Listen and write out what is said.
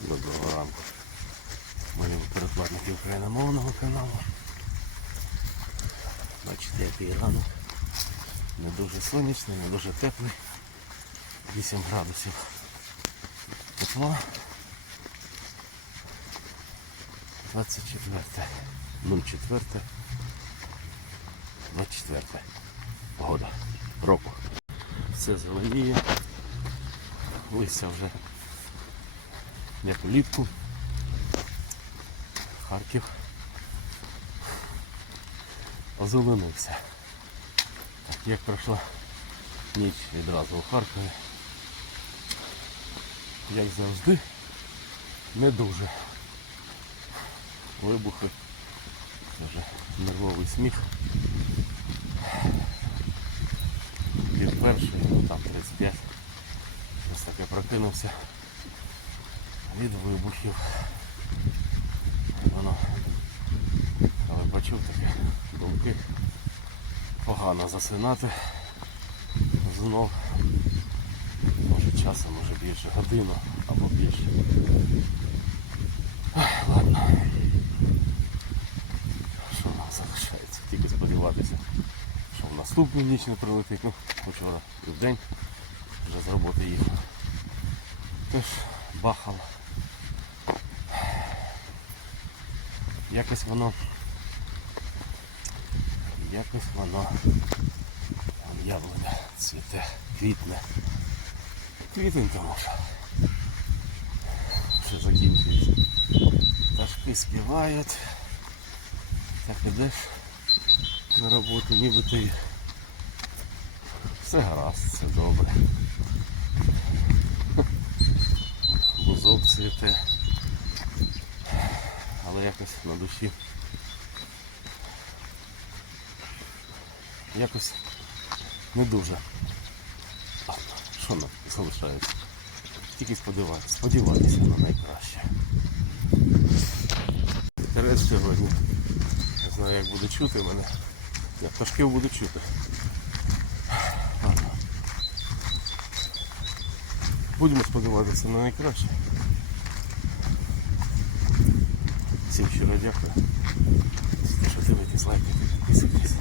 Доброго ранку. Моїм перекладників україномовного каналу. Бачите, який ранок. Не дуже сонячний, не дуже теплий. 8 градусів тепла. 24. 04. 24. Погода. Року. Все зеленіє. Листя вже як влітку. Харків озеленився. Так, як пройшла ніч відразу у Харкові. Як завжди, не дуже. Вибухи. Вже нервовий сміх. Пів першої, ну там 35. Ось таки прокинувся від вибухів. Воно, але почув такі думки. Погано засинати. Знов. Може часом, може більше, годину або більше. Ладно. Що нам залишається? Тільки сподіватися, що в наступну ніч не прилетить. Ну, вчора і в день вже з роботи їхав. Теж бахало. Якось воно. Якось воно. Там яблуня цвіте, квітне. Квітень тому що. Що закінчується. Пташки співають. Так ідеш на роботу, ніби ти все гаразд, все добре. Бузок цвіте. Якось на душі. Якось не дуже. Що нам залишається? Тільки сподіватися, сподіватися на найкраще. Терес сьогодні. Не знаю як буде чути мене. Я пташків буду чути. Будемо сподіватися на найкраще. Всім щиро дякую. Що дивитесь, лайкайте, підписуйтесь.